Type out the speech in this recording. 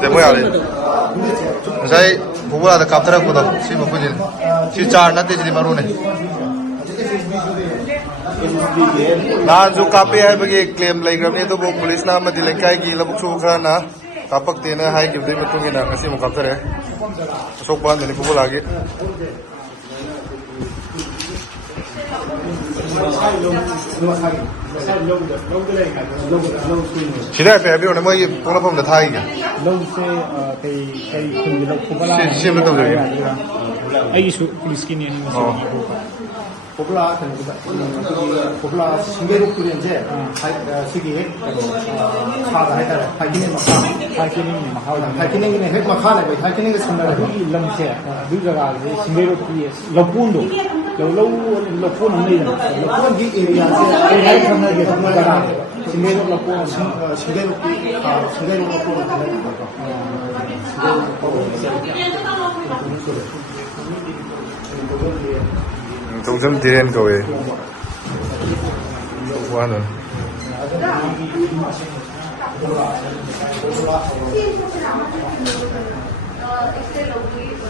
네, 뭐야, 저희 보고라도 깜짝이야. 지금 뭐지? 진짜 나한테 마루네. 나주 카페 है बगे क्लेम लेग्रम ने तो वो पुलिस ना मत लेकाई की लबक सु खाना कापक तेने हाई गिफ्ट में तो ना कसी मुकाबतर है अशोक बांध ने पुगो लागे सीधा पे अभी उन्हें मैं ये पूरा फॉर्म दिखा ही क्या लोग से कई खुद लोग पुगला सी में तो लगे आई सु पुलिस की नहीं 포블라 포블라 신계로 그런데 시기 차가 했다 하기는 막 하이킹이 막 하고 하기는 해 막하네 하기는 그 선배를 이 럼체 누가가 신대로 이 러본도 러본 있는 그런 게 에리아에 이 선배가 정말 신대로 러본 신계로 신계로 동점 디렌 거에 뭐하는